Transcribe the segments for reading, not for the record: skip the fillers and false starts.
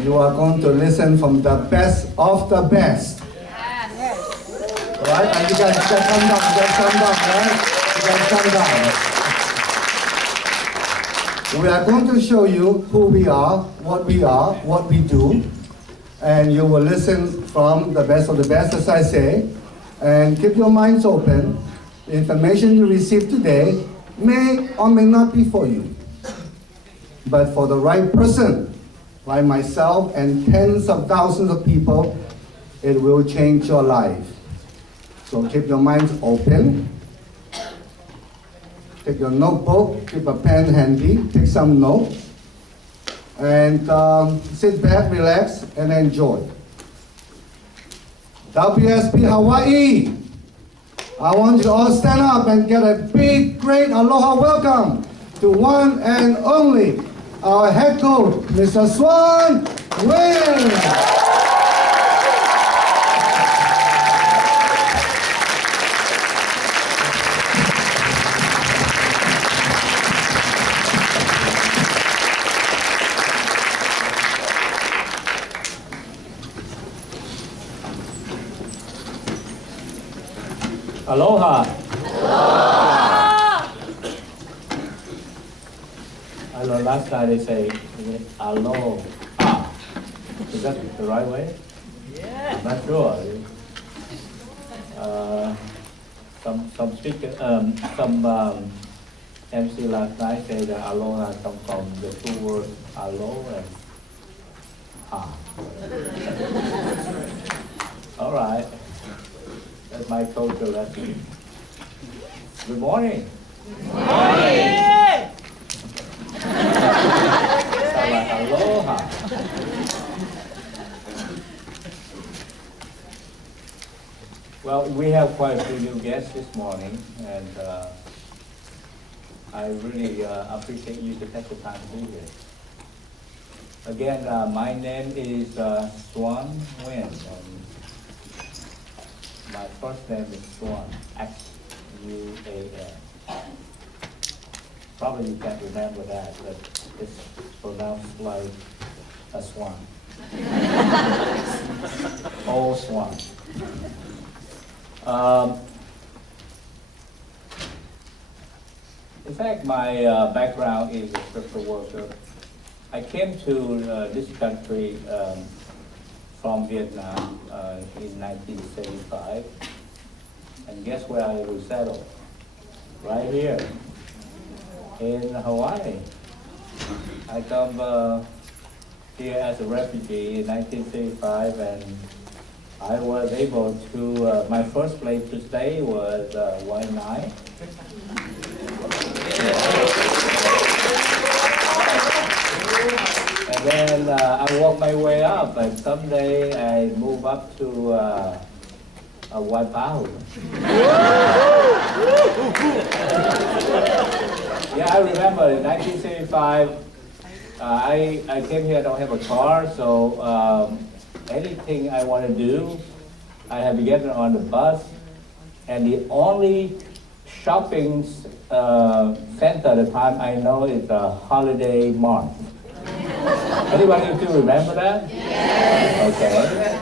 You are going to listen from the best of the best. Right? And you guys come down, right? You guys come down. We are going to show you who we are, what we do, and you will listen from the best of the best, as I say, and keep your minds open. The information you receive today may or may not be for you, but for the right person, like myself and tens of thousands of people, it will change your life. So keep your minds open. Take your notebook, keep a pen handy, take some notes, and sit back, relax, and enjoy. WSB Hawaii, I want you to all stand up and get a big, great aloha welcome to one and only our head coach, Mr. Swan Wing. Aloha. Aloha. I know last night they say aloha. Is that the right way? Yeah. I'm not sure. Some speaker, MC last night said that aloha comes from the two words alo and ha. All right. That's my culture lesson. Good morning. Good morning. Sound like aloha. Well, we have quite a few new guests this morning, and I really appreciate you to take the time to be here. Again, my name is Swan Nguyen. My first name is Swan, S-U-A-N. Probably you can't remember that, but it's pronounced like a swan. Old swan. In fact, my background is a scriptural worker. I came to this country from Vietnam in 1975, and guess where I resettled? Right here in Hawaii. I come here as a refugee in 1975, and I was able to, my first place to stay was Waianae. And then I walked my way up, and someday I moved up to Waipahu. Yeah, I remember in 1975, I came here, I don't have a car, so anything I want to do, I have to get on the bus, and the only shopping center at the time I know is the Holiday Mart. Anybody still remember that? Yes. Okay.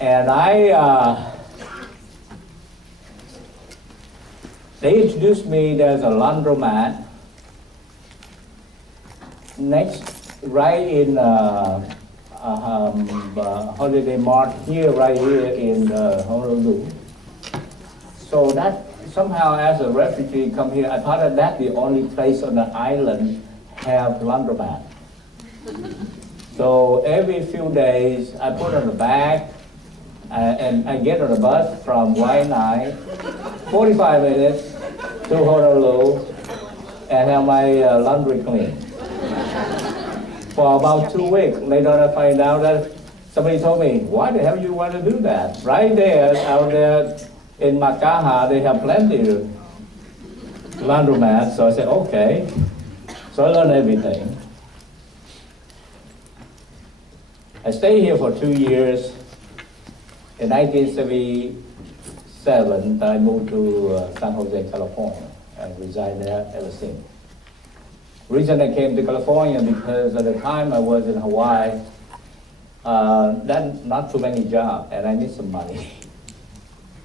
And they introduced me, there's a laundromat next, right in Holiday Mart here, right here in Honolulu. So that somehow as a refugee come here, I thought that that's the only place on the island have laundromat. So every few days I put on the bag and I get on the bus from Waianae, 45 minutes to Honolulu, and have my laundry cleaned. For about 2 weeks. Later on I find out that somebody told me, why the hell you want to do that? Right there, out there in Makaha, they have plenty of laundromats. So I said, okay. So I learned everything. I stayed here for 2 years. In 1977, I moved to San Jose, California, and reside there ever since. Reason I came to California because at the time I was in Hawaii, then not too many jobs, and I need some money.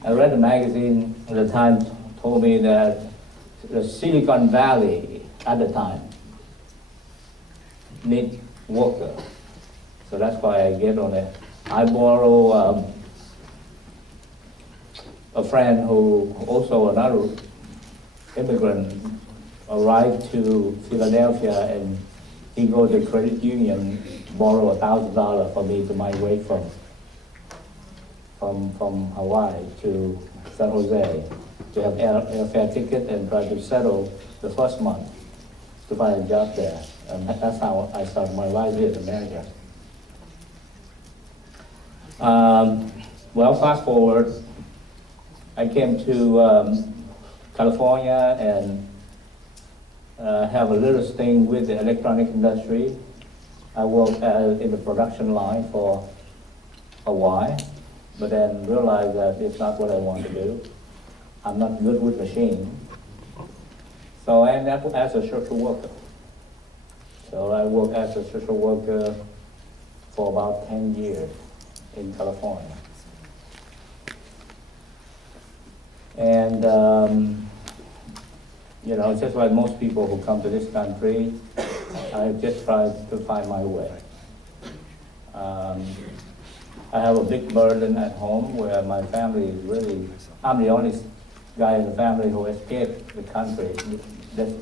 I read a magazine at the time told me that the Silicon Valley at the time need worker. So that's why I get on it. I borrow a friend who also another immigrant arrived to Philadelphia, and he go to credit union, borrow $1,000 for me to migrate from Hawaii to San Jose to have airfare ticket and try to settle the first month to find a job there. And that's how I started my life here in America. Well, fast forward, I came to California and have a little stint with the electronic industry. I worked in the production line for a while, but then realized that it's not what I want to do. I'm not good with machines. So I ended up as a social worker. So I worked as a social worker for about 10 years in California. And you know, just like most people who come to this country, I just tried to find my way. I have a big burden at home where my family is really, I'm the only guy in the family who escaped the country,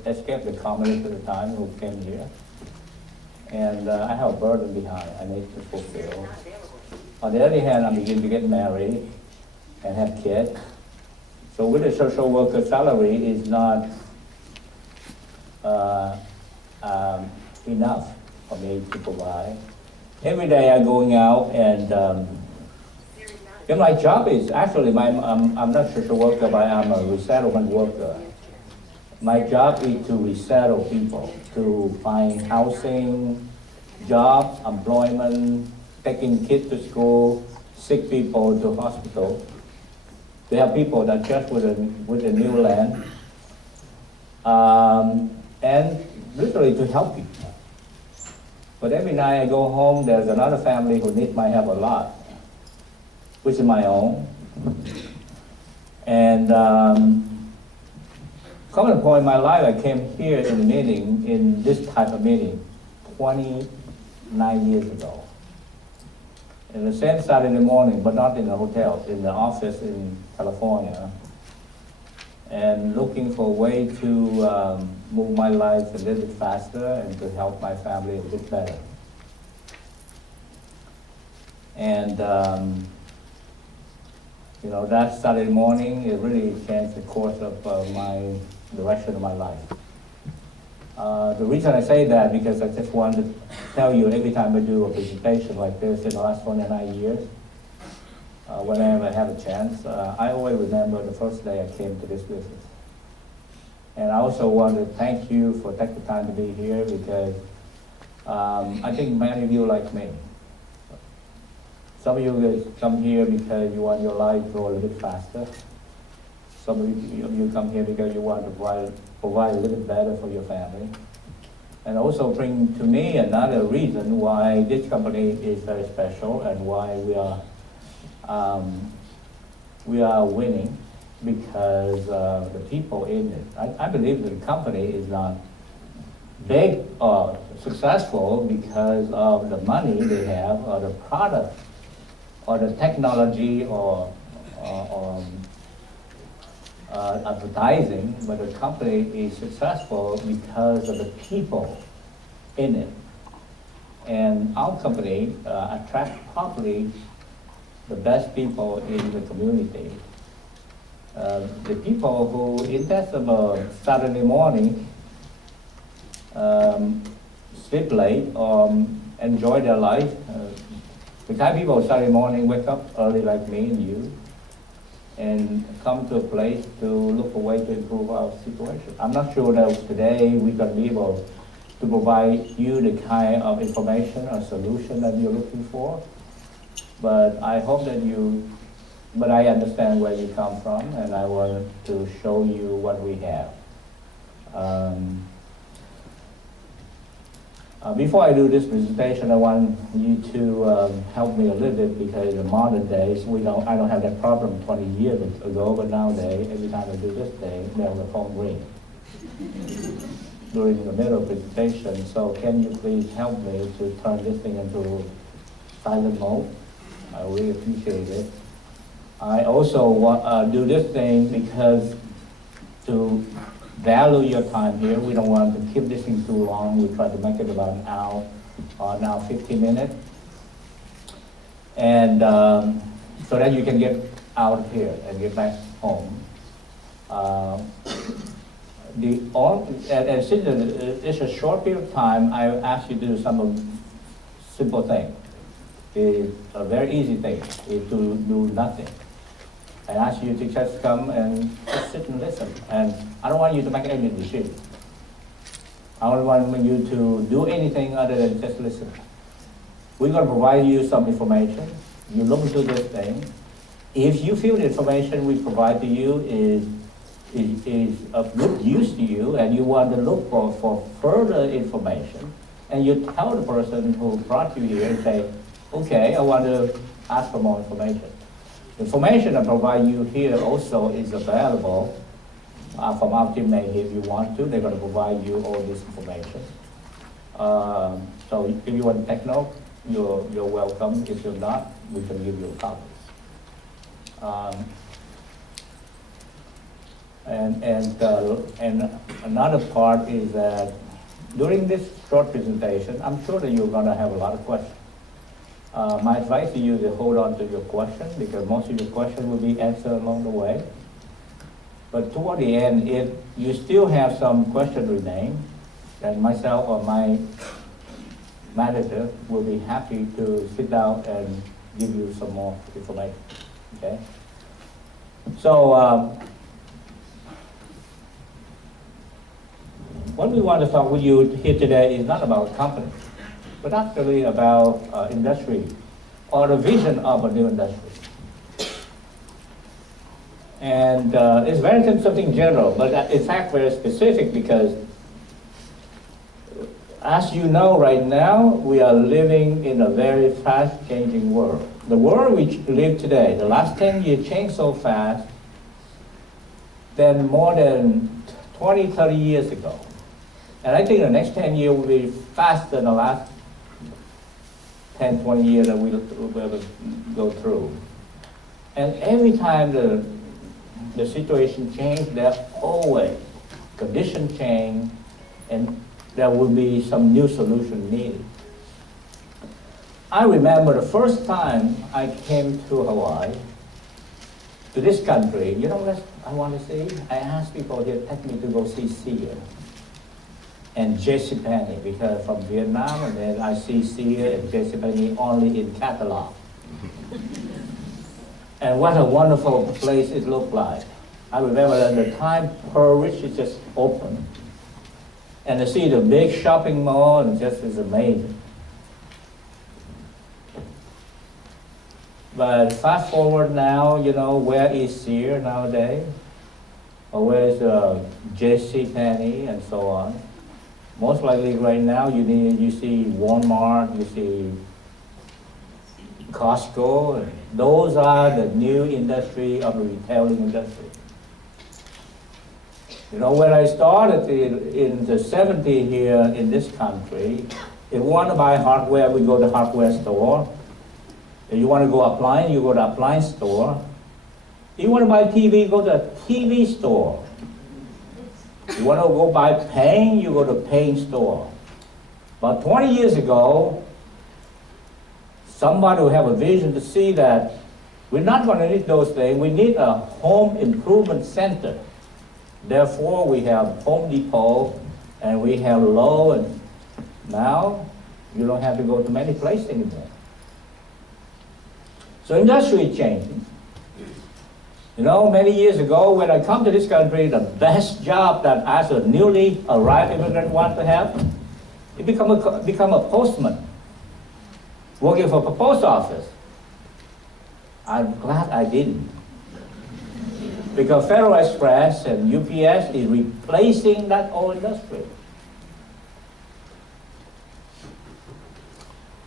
escaped the communists at the time who came here. And I have a burden behind I need to fulfill. On the other hand, I'm beginning to get married and have kids. So with a social worker salary is not enough for me to provide. Every day I'm going out and my job is actually, I'm not a social worker, but I'm a resettlement worker. My job is to resettle people, to find housing, jobs, employment, taking kids to school, sick people to hospital. We have people that just with a new land, and literally to help people. But every night I go home, there's another family who needs my help a lot, which is my own. And common point in my life, I came here in a meeting, in this type of meeting, 29 years ago. In the same Saturday morning, but not in a hotel, in the office in California, and looking for a way to move my life a little bit faster and to help my family a bit better. And you know, that Saturday morning, it really changed the course of my direction of my life. The reason I say that, because I just want to tell you every time I do a presentation like this in the last 29 years, whenever I have a chance, I always remember the first day I came to this business. And I also want to thank you for taking the time to be here, because I think many of you like me. Some of you guys come here because you want your life to go a little bit faster. Some of you come here because you want to provide a little bit better for your family. And also bring to me another reason why this company is very special and why we are winning, because the people in it. I believe that the company is not big or successful because of the money they have, or the product, or the technology, or advertising, but the company is successful because of the people in it. And our company attracts probably the best people in the community. The people who invest on Saturday morning, sleep late or enjoy their life. The kind of people Saturday morning wake up early like me and you, and come to a place to look for a way to improve our situation. I'm not sure that today we're going to be able to provide you the kind of information or solution that you're looking for, but I hope that but I understand where you come from, and I want to show you what we have. Before I do this presentation, I want you to help me a little bit because in modern days, I don't have that problem 20 years ago, but nowadays, every time I do this thing, the phone ring during the middle of presentation. So can you please help me to turn this thing into silent mode? I really appreciate it. I also do this thing because to value your time here. We don't want to keep this thing too long. We try to make it about an hour or now 15 minutes. And so that you can get out of here and get back home. And since it's a short period of time, I ask you to do some simple thing. It's a very easy thing, is to do nothing. I ask you to just come and just sit and listen. And I don't want you to make any decision. I don't want you to do anything other than just listen. We're going to provide you some information. You look into this thing. If you feel the information we provide to you is of good use to you and you want to look for further information, and you tell the person who brought you here and say, okay, I want to ask for more information. Information I provide you here also is available from our teammate if you want to. They're going to provide you all this information. So if you want to take note, you're welcome. If you're not, we can give you a copy. And another part is that during this short presentation, I'm sure that you're going to have a lot of questions. My advice to you is to hold on to your question because most of your questions will be answered along the way. But toward the end, if you still have some question remain, then myself or my manager will be happy to sit down and give you some more information. Okay? So what we want to talk with you here today is not about company, but actually about industry or the vision of a new industry. And it's very something general, but in fact very specific because as you know right now, we are living in a very fast changing world. The world we live today, the last 10 years changed so fast than more than 20, 30 years ago. And I think the next 10 years will be faster than the last 10, 20 years that we'll ever go through. And every time the situation changes, there's always condition change, and there will be some new solution needed. I remember the first time I came to Hawaii, to this country, you know what I want to see? I asked people here, take me to go see Sears and JCPenney, because from Vietnam, and then I see Sears and JCPenney only in catalog. And what a wonderful place it looked like. I remember at the time, Pearl Ridge is just open. And to see the big shopping mall, and just is amazing. But fast forward now, you know, where is Sears nowadays? Or where is JCPenney and so on? Most likely right now you see Walmart, you see Costco. And those are the new industry of the retailing industry. You know, when I started in the 70s here in this country, if you want to buy hardware, we go to hardware store. If you want to go appliance, you go to appliance store. If you want to buy TV, go to TV store. You want to go buy paint, you go to paint store. About 20 years ago, somebody will have a vision to see that we're not going to need those things. We need a home improvement center. Therefore, we have Home Depot and we have Lowe's, and now you don't have to go to many places anymore. So industry is changing. You know, many years ago, when I come to this country, the best job that as a newly arrived immigrant want to have, it become a postman, working for the post office. I'm glad I didn't. Because Federal Express and UPS is replacing that old industry.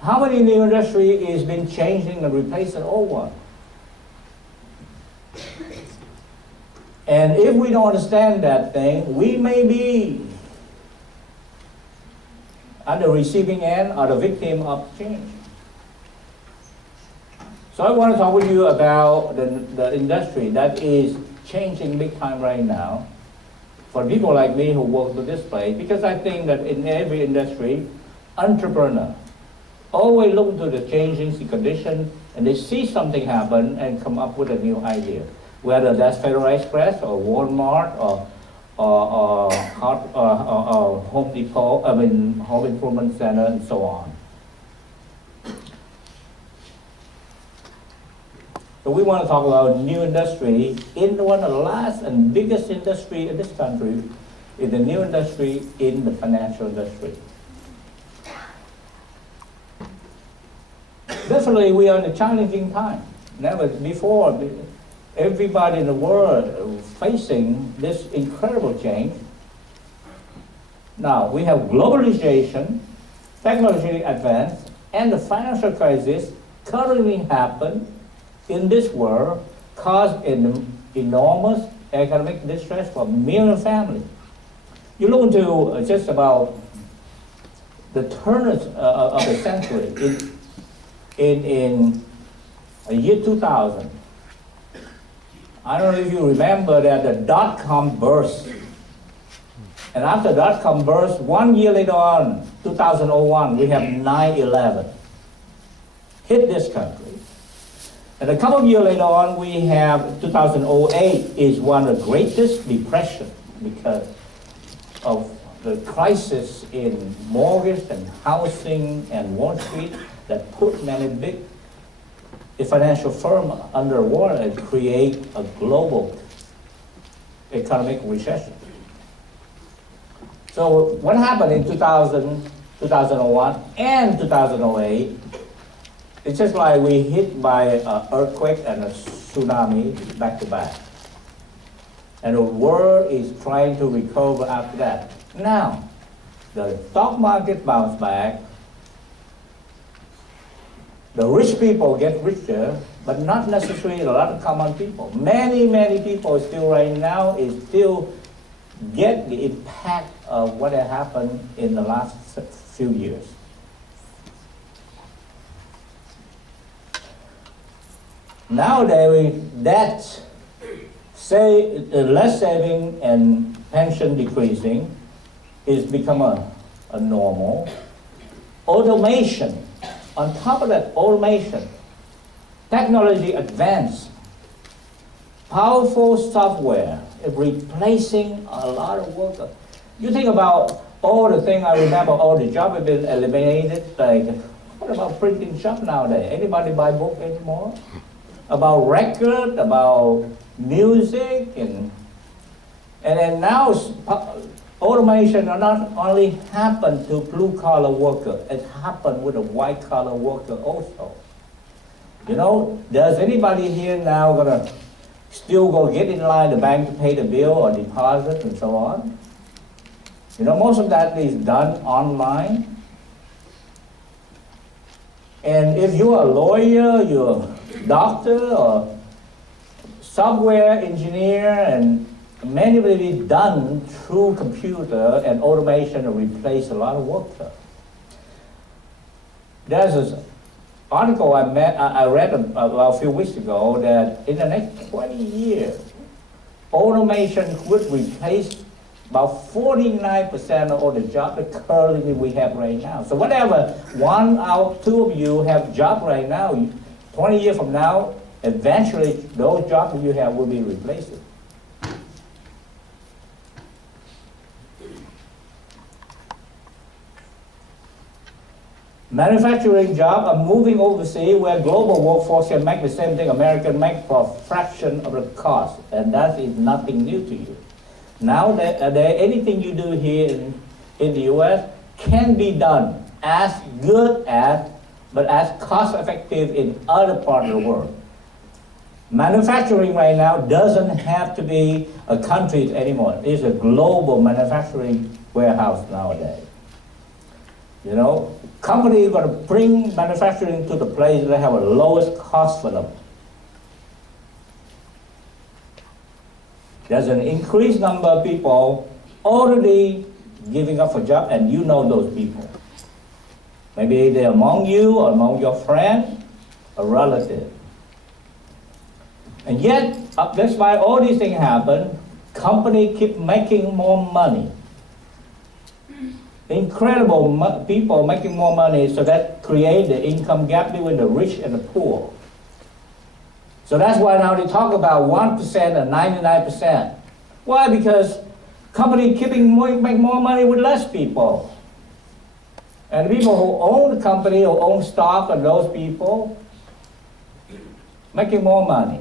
How many new industry is been changing and replacing old one? And if we don't understand that thing, we may be on the receiving end or the victim of change. So I want to talk with you about the industry that is changing big time right now for people like me who work with this place, because I think that in every industry, entrepreneur always look into the changing condition and they see something happen and come up with a new idea. Whether that's Federal Express or Walmart or Home Depot, Home Improvement Center and so on. So we want to talk about new industry. In one of the last and biggest industry in this country is the new industry in the financial industry. Definitely we are in a challenging time. Never before, everybody in the world is facing this incredible change. Now we have globalization, technology advance, and the financial crisis currently happen in this world, cause an enormous economic distress for millions of families. You look into just about the turn of the century in the year 2000. I don't know if you remember that the dot-com burst. And after dot-com burst, 1 year later on, 2001, we have 9/11. Hit this country. And a couple of years later on, we have 2008 is one of the greatest depression because of the crisis in mortgage and housing and Wall Street that put many big financial firms under water and create a global economic recession. So what happened in 2000, 2001 and 2008, it's just like we hit by an earthquake and a tsunami back to back. And the world is trying to recover after that. Now, the stock market bounced back. The rich people get richer, but not necessarily a lot of common people. Many, many people still right now is still get the impact of what had happened in the last few years. Nowadays, that less saving and pension decreasing is become a normal. Automation, on top of that automation, technology advance, powerful software is replacing a lot of workers. You think about all the things, I remember all the jobs have been eliminated, like what about printing shop nowadays? Anybody buy book anymore? About record, about music, and then now automation not only happen to blue-collar worker, it happened with a white-collar worker also. You know, does anybody here now gonna still go get in line at the bank to pay the bill or deposit and so on? You know, most of that is done online. And if you're a lawyer, you're a doctor or software engineer, and many of it is done through computer and automation to replace a lot of workers. There's this article I read about a few weeks ago that in the next 20 years, automation would replace about 49% of all the jobs that currently we have right now. So whatever, one out, two of you have job right now, 20 years from now, eventually those jobs that you have will be replaced. Manufacturing jobs are moving overseas where global workforce can make the same thing American make for a fraction of the cost, and that is nothing new to you. Now, anything you do here in the U.S. can be done as good as, but as cost effective in other parts of the world. Manufacturing right now doesn't have to be a country anymore. It's a global manufacturing warehouse nowadays. You know, company got to bring manufacturing to the place that have a lowest cost for them. There's an increased number of people already giving up a job, and you know those people. Maybe they're among you or among your friend, a relative. And yet, that's why all these things happen. Company keep making more money. Incredible people making more money, so that create the income gap between the rich and the poor. So that's why now they talk about 1% and 99%. Why? Because company make more money with less people. And the people who own the company or own stock are those people making more money.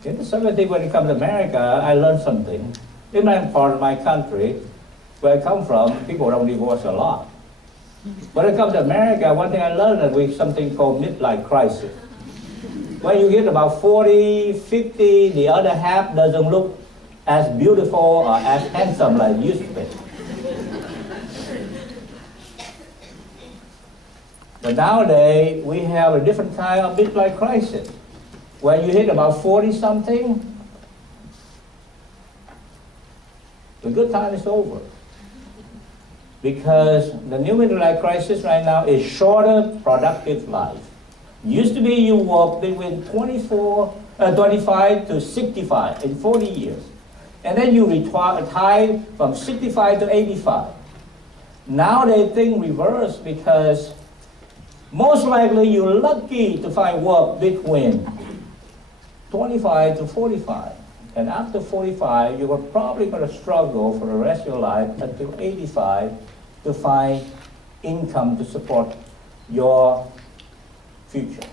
Okay, the second thing, when it comes to America, I learned something. In my part of my country, where I come from, people don't divorce a lot. When it comes to America, one thing I learned is we something called midlife crisis. When you get about 40, 50, the other half doesn't look as beautiful or as handsome like it used to be. But nowadays, we have a different kind of midlife crisis. When you hit about 40-something, the good time is over. Because the new midlife crisis right now is shorter productive life. Used to be you work between 25 to 65 in 40 years. And then you retire from 65 to 85. Now they think reverse, because most likely you're lucky to find work between 25 to 45. And after 45, you are probably going to struggle for the rest of your life until 85 to find income to support your future.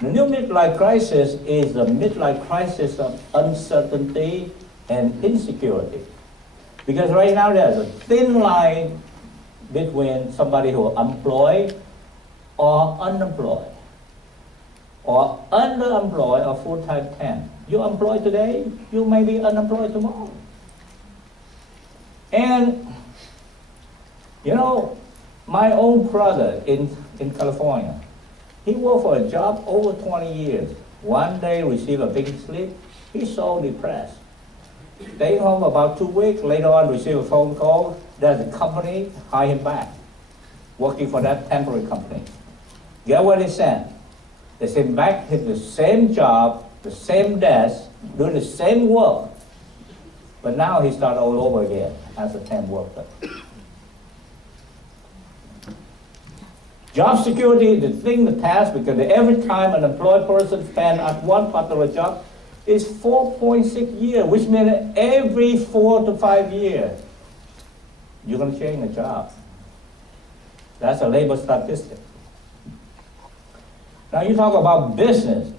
The new midlife crisis is the midlife crisis of uncertainty and insecurity. Because right now there's a thin line between somebody who is employed or unemployed, or underemployed or full-time temp. You're employed today, you may be unemployed tomorrow. And, you know, my own brother in California, he worked for a job over 20 years. One day received a big slip, he's so depressed. Stayed home about 2 weeks, later on received a phone call, there's a company hire him back, working for that temporary company. Get what they said? They sent back him the same job, the same desk, doing the same work. But now he started all over again as a temp worker. Job security is the thing to task, because every time an employed person spends at one particular job is 4.6 years, which means every 4 to 5 years, you're going to change a job. That's a labor statistic. Now you talk about business.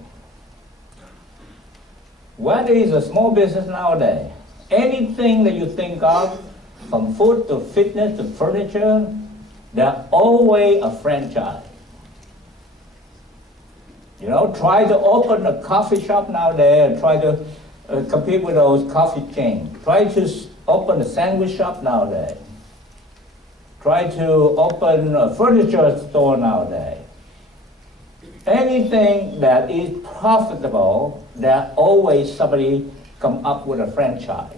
What is a small business nowadays? Anything that you think of, from food to fitness to furniture, they're always a franchise. You know, try to open a coffee shop nowadays and try to compete with those coffee chains. Try to open a sandwich shop nowadays. Try to open a furniture store nowadays. Anything that is profitable, there's always somebody come up with a franchise.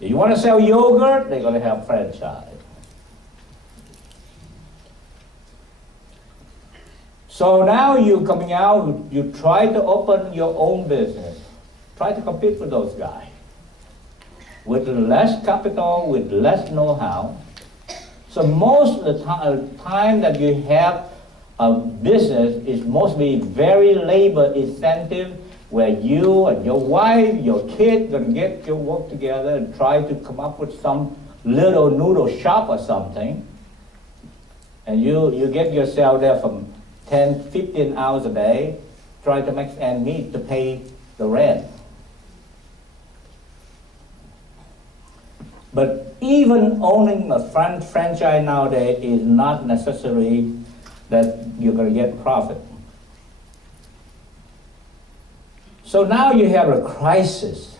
If you want to sell yogurt, they're going to have franchise. So now you're coming out, you try to open your own business. Try to compete with those guys. With less capital, with less know-how. So most of the time that you have a business is mostly very labor intensive, where you and your wife, your kid, gonna get your work together and try to come up with some little noodle shop or something. And you get yourself there from 10, 15 hours a day, try to make ends meet to pay the rent. But even owning a franchise nowadays is not necessary that you're going to get profit. So now you have a crisis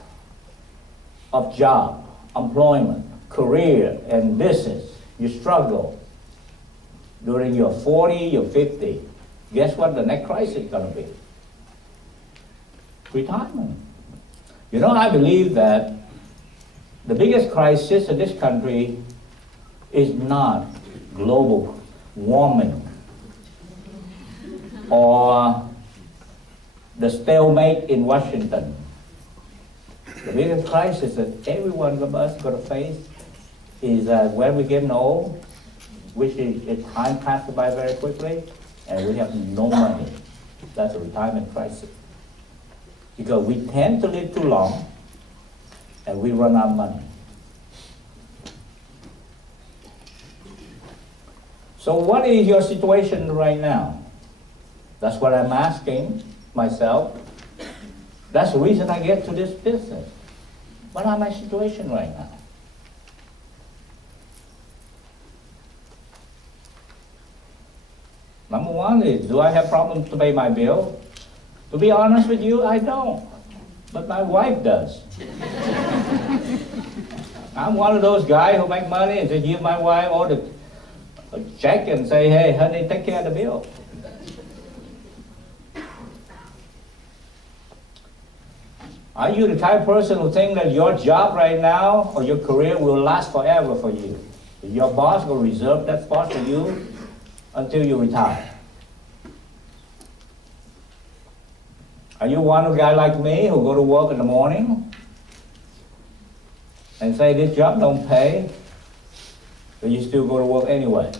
of job, employment, career, and business. You struggle during your 40, your 50. Guess what the next crisis is going to be? Retirement. You know, I believe that the biggest crisis in this country is not global warming or the stalemate in Washington. The biggest crisis that every one of us going to face is that when we're getting old, which is time passes by very quickly, and we have no money. That's a retirement crisis. Because we tend to live too long, and we run out of money. So what is your situation right now? That's what I'm asking myself. That's the reason I get to this business. What are my situation right now? Number one is, do I have problems to pay my bill? To be honest with you, I don't. But my wife does. I'm one of those guys who make money and just give my wife all the check and say, hey, honey, take care of the bill. Are you the type of person who think that your job right now or your career will last forever for you? Your boss will reserve that spot for you until you retire? Are you one of the guys like me who go to work in the morning and say this job don't pay, but you still go to work anyway?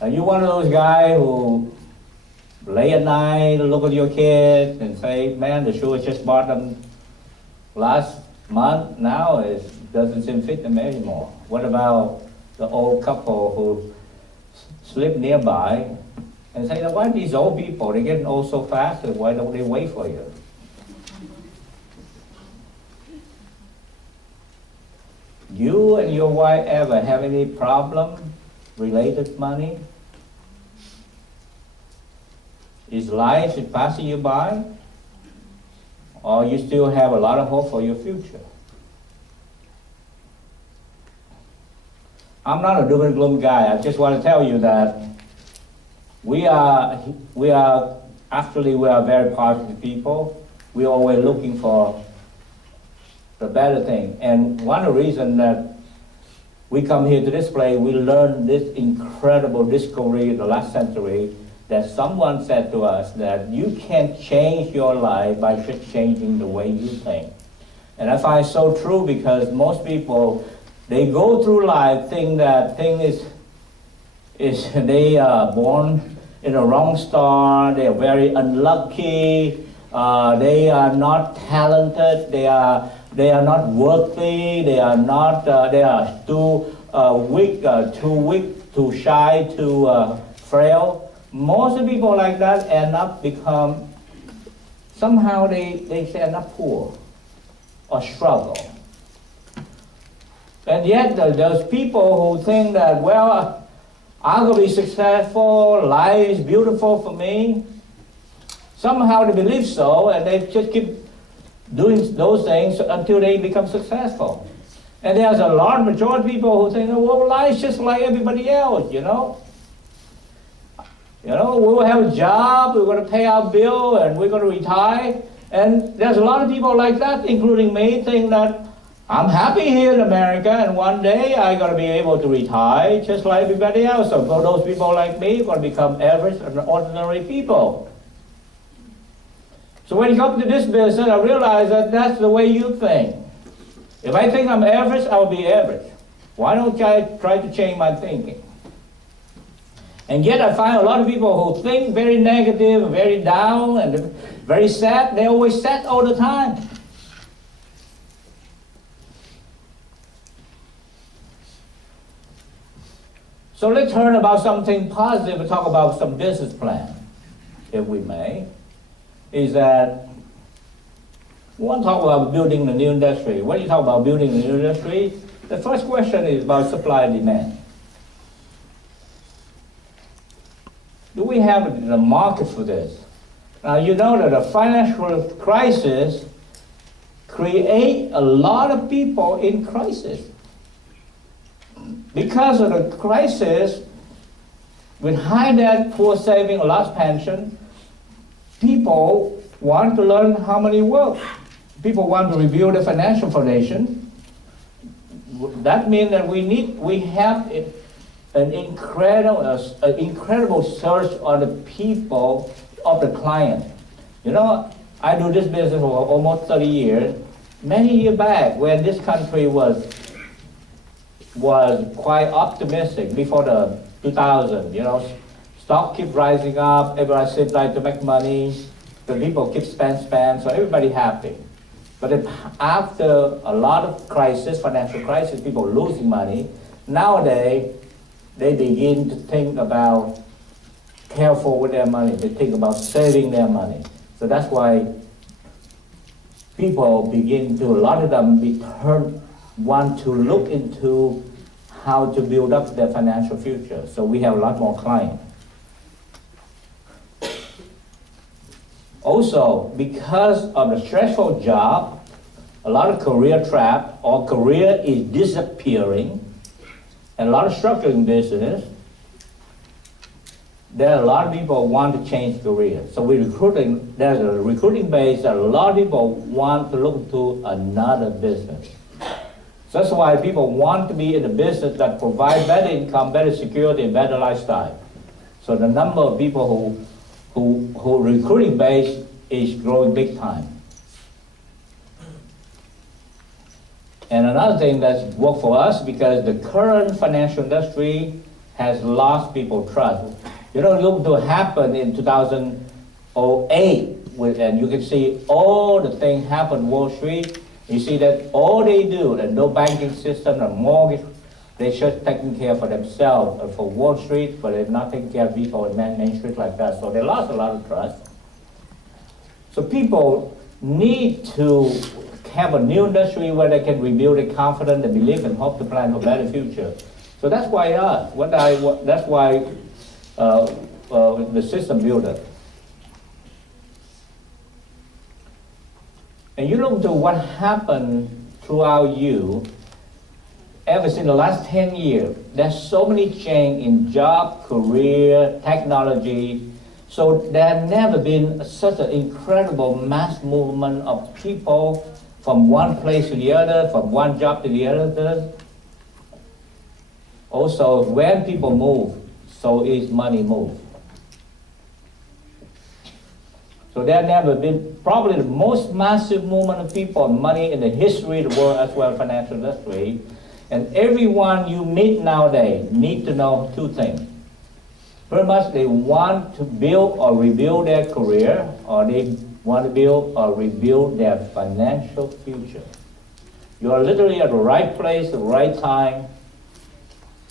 Are you one of those guys who lay at night, look at your kids and say, man, the shoe I just bought them last month, now it doesn't seem fit them anymore? What about the old couple who sleep nearby and say, why these old people, they're getting old so fast, and why don't they wait for you? You and your wife ever have any problem related to money? Is life passing you by? Or you still have a lot of hope for your future? I'm not a doom and gloom guy. I just want to tell you that we are very positive people. We're always looking for the better thing. And one of the reasons that we come here to this place, we learned this incredible discovery in the last century, that someone said to us that you can't change your life by just changing the way you think. And I find it so true, because most people, they go through life thinking that they are born in a wrong star, they are very unlucky, they are not talented, they are not worthy, they are too weak, too shy, too frail. Most of the people like that end up become, somehow they end up poor or struggle. And yet there's people who think that, well, I'm going to be successful, life is beautiful for me. Somehow they believe so, and they just keep doing those things until they become successful. And there's a large majority of people who think, well, life's just like everybody else, you know. You know, we will have a job, we're going to pay our bill, and we're going to retire. And there's a lot of people like that, including me, think that I'm happy here in America, and one day I'm going to be able to retire just like everybody else. So for those people like me, are going to become average and ordinary people. So when you come to this business, I realize that that's the way you think. If I think I'm average, I'll be average. Why don't I try to change my thinking? And yet I find a lot of people who think very negative, very down, and very sad. They're always sad all the time. So let's learn about something positive and talk about some business plan, if we may. Is that We want to talk about building the new industry. When you talk about building the new industry, the first question is about supply and demand. Do we have the market for this? Now, you know that the financial crisis create a lot of people in crisis. Because of the crisis, with high debt, poor saving, lost pension, people want to learn how money works. People want to rebuild the financial foundation. That means that we have an incredible search on the people of the client. You know, I do this business for almost 30 years. Many years back, when this country was quite optimistic before the 2000, you know, stock keep rising up, everybody said like to make money, the people keep spend, so everybody happy. But then after a lot of crisis, financial crisis, people losing money, nowadays they begin to think about careful with their money. They think about saving their money. So that's why people begin to, a lot of them want to look into how to build up their financial future. So we have a lot more clients. Also, because of the stressful job, a lot of career trap or career is disappearing, and a lot of struggling business, there are a lot of people who want to change career. So there's a recruiting base that a lot of people want to look to another business. So that's why people want to be in a business that provides better income, better security, and better lifestyle. So the number of people who recruiting base is growing big time. And another thing that's worked for us, because the current financial industry has lost people trust. You know, look what happened in 2008, and you can see all the things happen Wall Street. You see that all they do, the no banking system, the mortgage, they just taking care for themselves for Wall Street, but they're not taking care of people in Main Street like that. So they lost a lot of trust. So people need to have a new industry where they can rebuild their confidence, and belief, and hope to plan for a better future. So that's why that's why the system builder. And you look to what happened throughout you, ever since the last 10 years, there's so many change in job, career, technology. So there has never been such an incredible mass movement of people from one place to the other, from one job to the other. Also, when people move, so is money move. So there have never been probably the most massive movement of people and money in the history of the world, as well as financial industry. And everyone you meet nowadays need to know two things. Pretty much they want to build or rebuild their career, or they want to build or rebuild their financial future. You are literally at the right place, at the right time,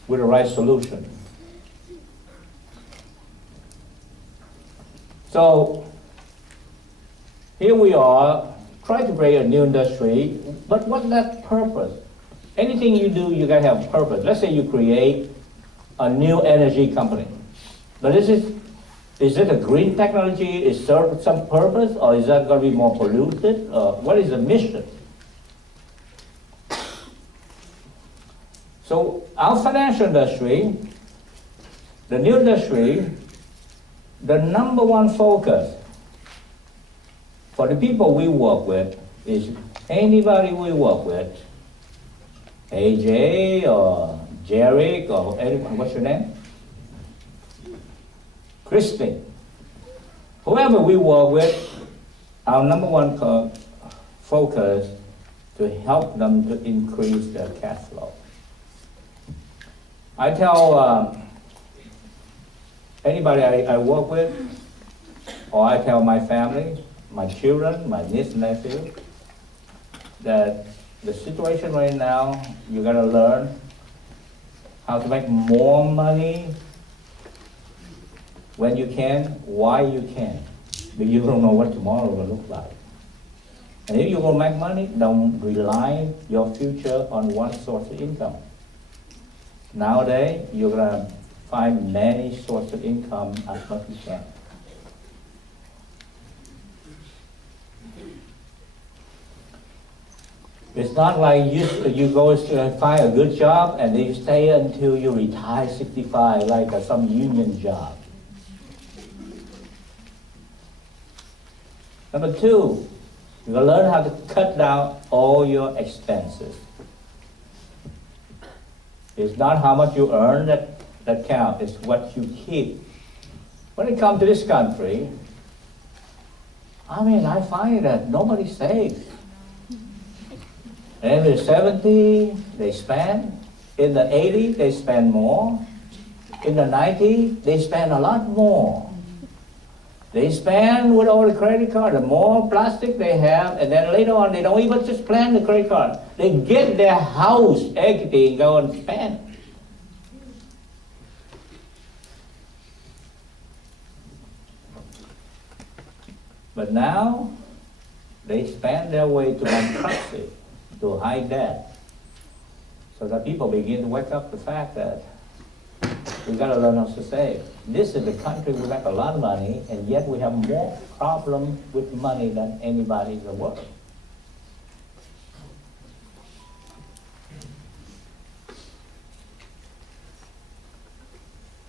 with the right solution. So here we are, trying to create a new industry, but what's that purpose? Anything you do, you gotta have a purpose. Let's say you create a new energy company. But is it a green technology? Is serve some purpose, or is that gonna be more polluted? What is the mission? So our financial industry, the new industry, the number one focus for the people we work with is anybody we work with, AJ or Jarek or anyone, what's your name? Christine. Whoever we work with, our number one focus to help them to increase their cash flow. I tell anybody I work with, or I tell my family, my children, my niece and nephew, that the situation right now, you gotta learn how to make more money when you can, why you can, but you don't know what tomorrow will look like. And if you want to make money, don't rely your future on one source of income. Nowadays, you're gonna find many sources of income as much as you can. It's not like you go to find a good job and then you stay until you retire 65, like some union job. Number two, you gotta learn how to cut down all your expenses. It's not how much you earn that counts, it's what you keep. When it comes to this country, I find that nobody saves. In the 70s, they spend. In the 80s, they spend more. In the 90s, they spend a lot more. They spend with all the credit card. The more plastic they have, and then later on, they don't even just plan the credit card. They get their house equity and go and spend. But now, they spend their way to bankruptcy, to high debt. So that people begin to wake up the fact that we gotta learn how to save. This is the country we make a lot of money, and yet we have more problems with money than anybody in the world.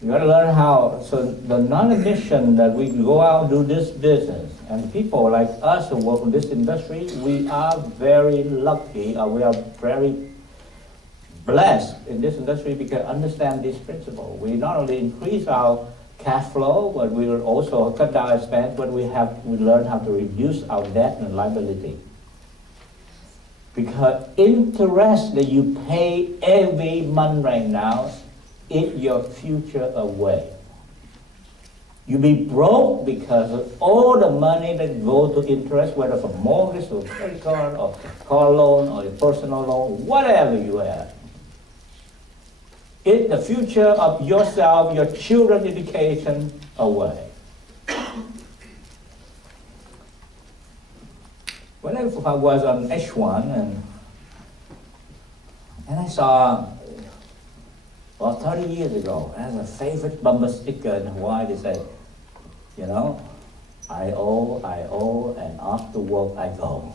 You gotta learn how, so the non-admission that we go out and do this business, and people like us who work in this industry, we are very lucky, or we are very blessed in this industry because understand this principle. We not only increase our cash flow, but we will also cut down our expense, but we learn how to reduce our debt and liability. Because interest that you pay every month right now eat your future away. You be broke because of all the money that goes to interest, whether from mortgage or credit card or car loan or a personal loan, whatever you have. Eat the future of yourself, your children's education away. When I was on H1 and I saw, well, 30 years ago, as a favorite bumper sticker in Hawaii, they say, you know, I owe, and after work I go.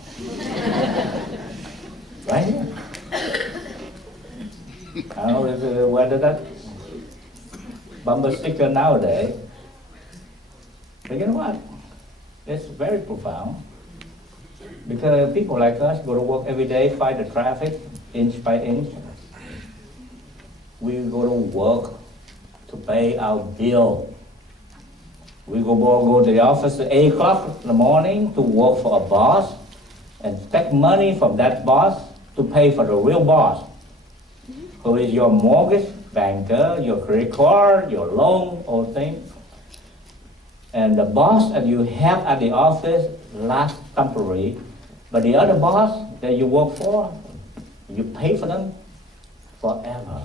Right here. I don't know whether that bumper sticker nowadays, but you know what? It's very profound. Because people like us go to work every day, fight the traffic, inch by inch. We go to work to pay our bill. We go to the office at 8 o'clock in the morning to work for a boss and take money from that boss to pay for the real boss, who is your mortgage banker, your credit card, your loan, all things. And the boss that you have at the office lasts temporary, but the other boss that you work for, you pay for them forever.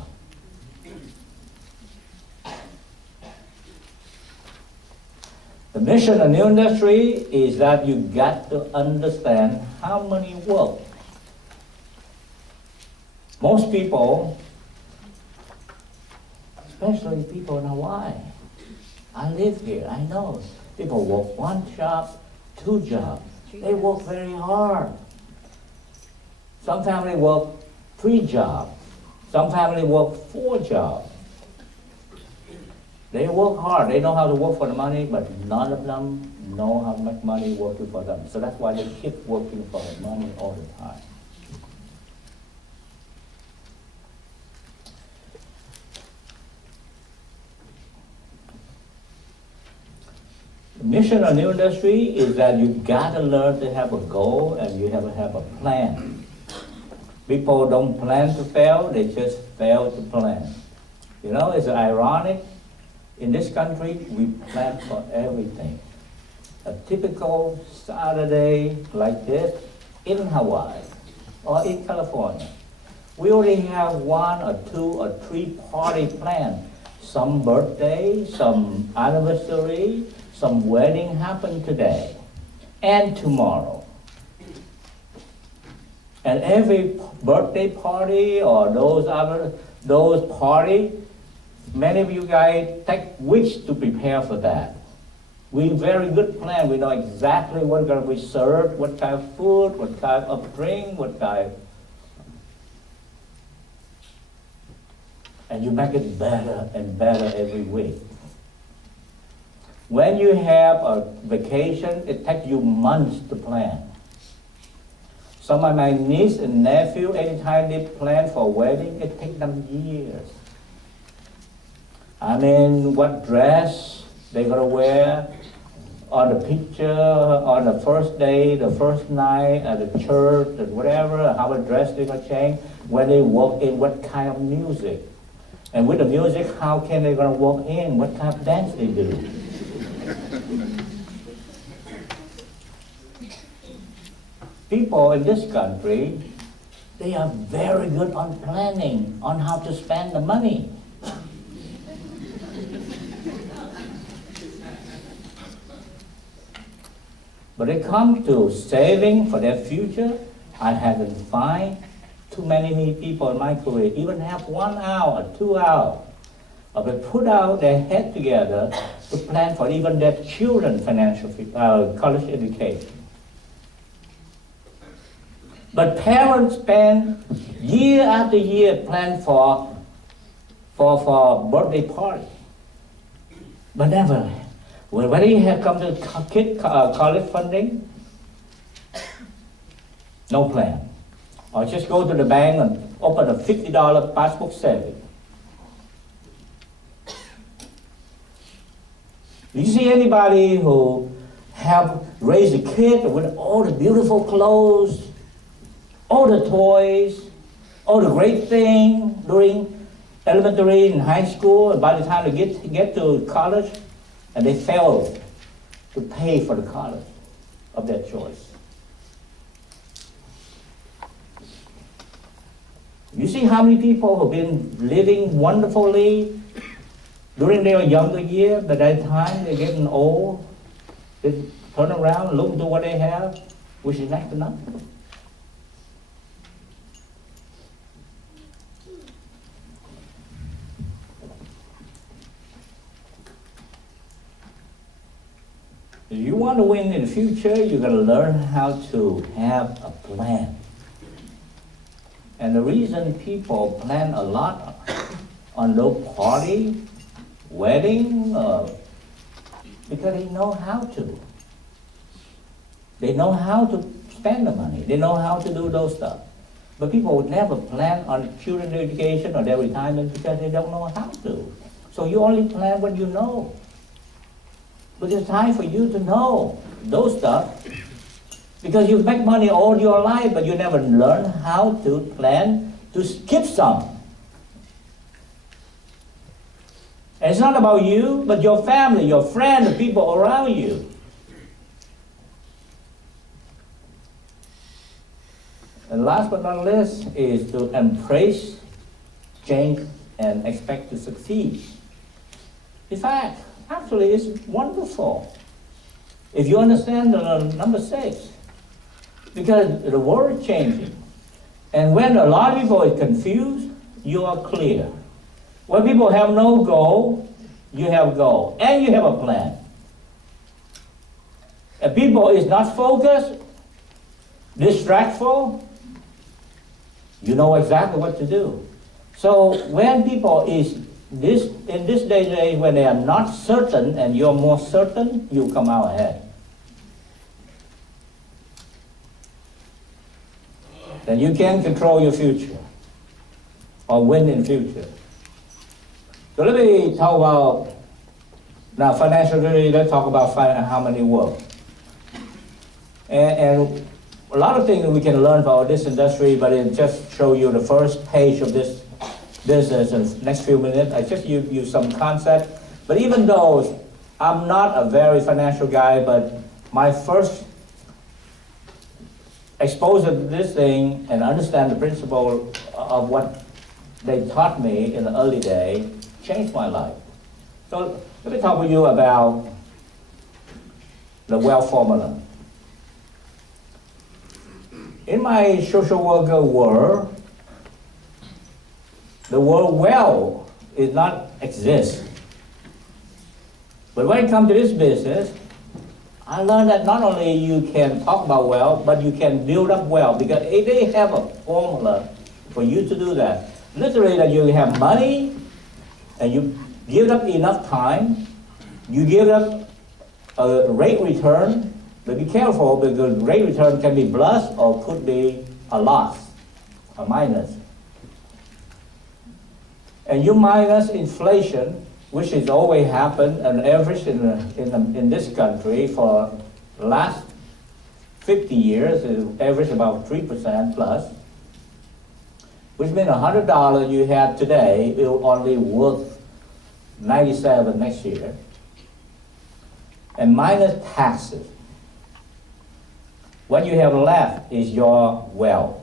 The mission of new industry is that you got to understand how money works. Most people, especially people in Hawaii, I live here, I know, people work one job, two jobs. They work very hard. Some family work 3 jobs. Some family work 4 jobs. They work hard. They know how to work for the money, but none of them know how much money working for them. So that's why they keep working for the money all the time. The mission of new industry is that you gotta learn to have a goal and you have to have a plan. People don't plan to fail, they just fail to plan. You know, it's ironic. In this country, we plan for everything. A typical Saturday like this in Hawaii or in California, we already have 1 or 2 or 3 party planned. Some birthday, some anniversary, some wedding happen today and tomorrow. And every birthday party or those party, many of you guys take weeks to prepare for that. We very good plan. We know exactly what going to be served, what kind of food, what kind of drink, what kind. And you make it better and better every week. When you have a vacation, it takes you months to plan. Some of my niece and nephew, anytime they plan for a wedding, it takes them years. I mean, what dress they're gonna wear, on the picture, on the first day, the first night at the church, and whatever, how a dress they're gonna change, when they walk in, what kind of music. And with the music, how can they gonna walk in, what kind of dance they do. People in this country, they are very good on planning on how to spend the money. But it comes to saving for their future, I haven't found too many people in my career even have 1 hour, 2 hours, or they put out their head together to plan for even their children's financial college education. But parents spend year after year plan for birthday party, but never. When they have come to college funding, no plan. Or just go to the bank and open a $50 passbook savings. You see anybody who have raised a kid with all the beautiful clothes, all the toys, all the great things during elementary and high school, and by the time they get to college, and they failed to pay for the college of their choice. You see how many people have been living wonderfully during their younger years, but by the time they're getting old, they turn around and look into what they have, which is next to nothing. If you want to win in the future, you're going to learn how to have a plan. And the reason people plan a lot on those party, wedding, because they know how to. They know how to spend the money. They know how to do those stuff. But people would never plan on children's education or their retirement because they don't know how to. So you only plan when you know. But it's time for you to know those stuff, because you make money all your life, but you never learn how to plan to skip some. And it's not about you, but your family, your friends, the people around you. And last but not least is to embrace change and expect to succeed. In fact, actually, it's wonderful if you understand the number 6, because the world is changing. And when a lot of people are confused, you are clear. When people have no goal, you have a goal, and you have a plan. If people is not focused, distractful, you know exactly what to do. So when people is in this day and age, when they are not certain and you're more certain, you come out ahead. Then you can control your future or win in the future. So let me talk about, now financial literacy, let's talk about how money works. And a lot of things we can learn about this industry, but it just show you the first page of this business in the next few minutes. I just give you some concept. But even though I'm not a very financial guy, but my first exposure to this thing and understand the principle of what they taught me in the early day changed my life. So let me talk with you about the wealth formula. In my social worker world, the word well is not exist. But when it comes to this business, I learned that not only you can talk about wealth, but you can build up wealth, because if they have a formula for you to do that. Literally, that you have money and you give up enough time, you give up a rate return, but be careful because rate return can be plus or could be a loss, a minus. And you minus inflation, which has always happened on average in this country for the last 50 years, is average about 3% plus, which means $100 you have today will only worth 97 next year. And minus taxes, what you have left is your wealth,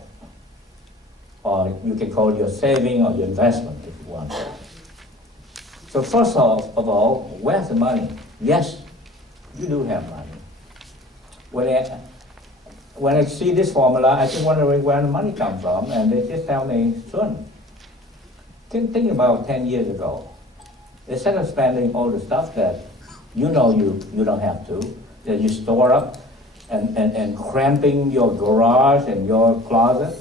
or you can call it your saving or your investment if you want. So first of all, where's the money? Yes, you do have money. When I see this formula, I just wonder where the money comes from, and they just tell me, son, think about 10 years ago. Instead of spending all the stuff that you know you don't have to, that you store up and cramping your garage and your closet,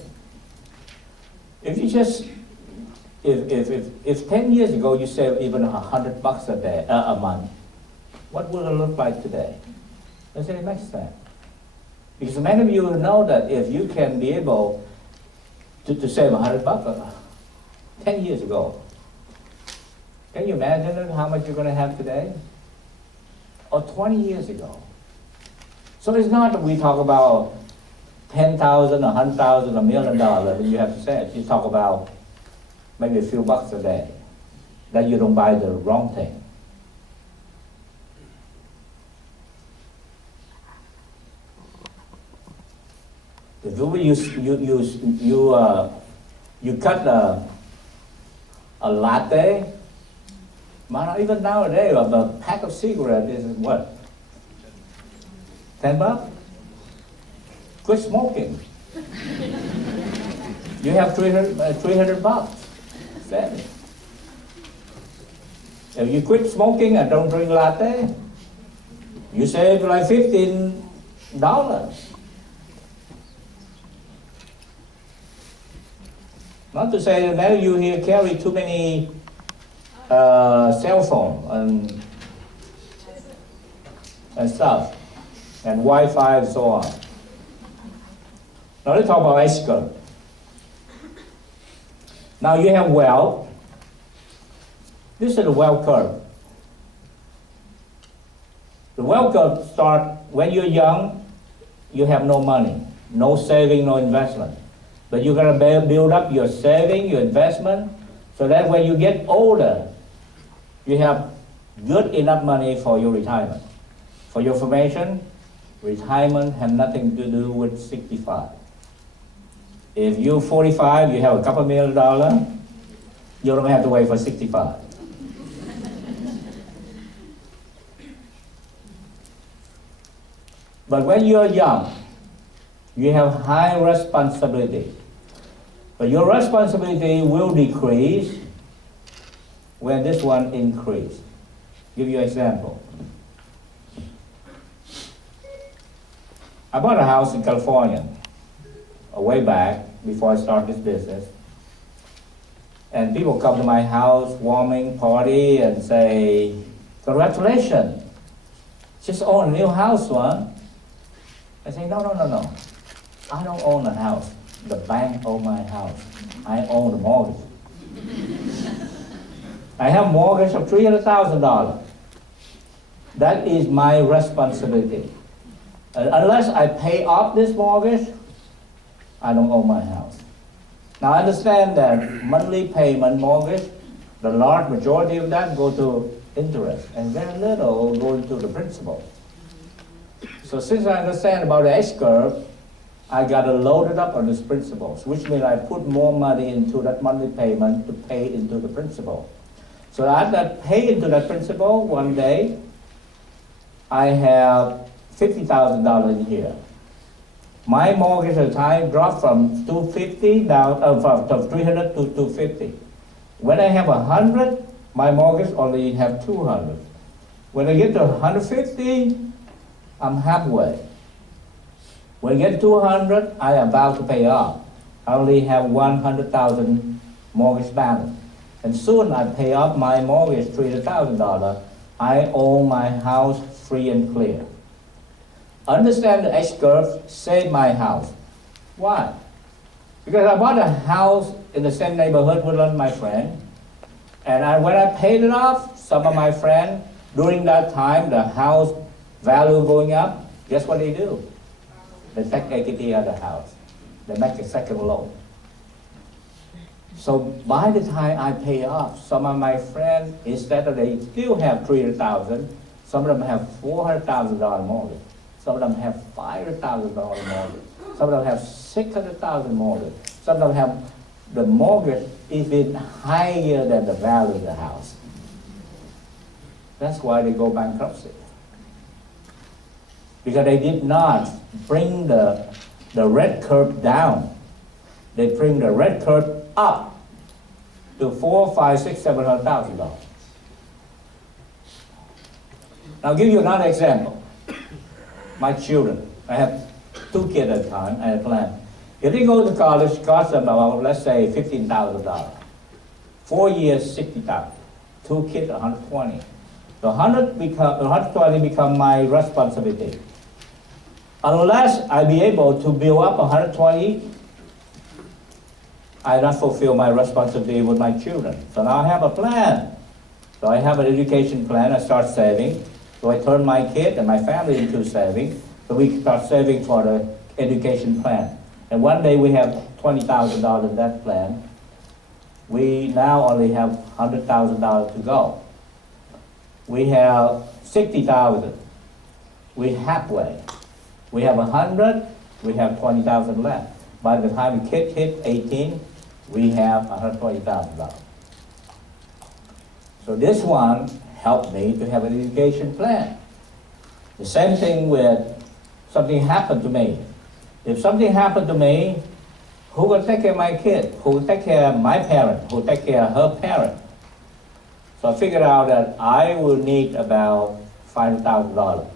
if you just, if 10 years ago you save even $100 a day, a month, what will it look like today? Does it make sense? Because many of you know that if you can be able to save $100 10 years ago, can you imagine how much you're going to have today? Or 20 years ago? So it's not that we talk about $10,000, $100,000, $1 million that you have to save. You talk about maybe a few bucks a day, that you don't buy the wrong thing. If you cut a latte, even nowadays a pack of cigarettes is what? $10? Quit smoking. You have $300. Save it. If you quit smoking and don't drink latte, you save like $15. Not to say that many of you here carry too many cell phone and stuff, and Wi-Fi and so on. Now let's talk about S-curve. Now you have wealth. This is the wealth curve. The wealth curve starts when you're young, you have no money, no saving, no investment. But you're going to build up your saving, your investment, so that when you get older, you have good enough money for your retirement. For your information, retirement has nothing to do with 65. If you're 45, you have a couple $1 million, you don't have to wait for 65. But when you're young, you have high responsibility. But your responsibility will decrease when this one increases. Give you an example. I bought a house in California way back before I started this business. And people come to my house, warming party, and say, congratulations, just own a new house, one. I say, no. I don't own a house. The bank owns my house. I own the mortgage. I have a mortgage of $300,000. That is my responsibility. Unless I pay off this mortgage, I don't own my house. Now I understand that monthly payment mortgage, the large majority of that go to interest, and very little go into the principal. So since I understand about the S-curve, I got to load it up on these principles, which means I put more money into that monthly payment to pay into the principal. So as that pay into that principal, one day, I have $50,000 in here. My mortgage at the time dropped from 250 down, from 300 to 250. When I have 100, my mortgage only have 200. When I get to 150, I'm halfway. When I get 200, I am about to pay off. I only have 100,000 mortgage balance. And soon I pay off my mortgage, $300,000. I own my house free and clear. Understand the H-curve, save my house. Why? Because I bought a house in the same neighborhood with one of my friends. And when I paid it off, some of my friends, during that time, the house value going up, guess what they do? They take equity of the house. They make a second loan. So by the time I pay off, some of my friends, instead of they still have $300,000, some of them have $400,000 mortgage. Some of them have $500,000 mortgage. Some of them have $600,000 mortgage. Some of them have the mortgage even higher than the value of the house. That's why they go bankruptcy. Because they did not bring the red curve down. They bring the red curve up to $400,000, $500,000, $600,000, $700,000. I'll give you another example. My children, I have 2 kids at a time, I had a plan. If they go to college, it costs them about, let's say, $15,000. 4 years, $60,000. 2 kids, $120,000. The 120 become my responsibility. Unless I be able to build up 120, I not fulfill my responsibility with my children. So now I have a plan. So I have an education plan, I start saving. So I turn my kid and my family into saving. So we start saving for the education plan. And one day we have $20,000 in that plan. We now only have $100,000 to go. We have 60,000. We halfway. We have 100, we have 20,000 left. By the time the kid hit 18, we have $120,000. So this one helped me to have an education plan. The same thing with something happened to me. If something happened to me, who will take care of my kid? Who will take care of my parent? Who will take care of her parent? So I figured out that I will need about $500,000.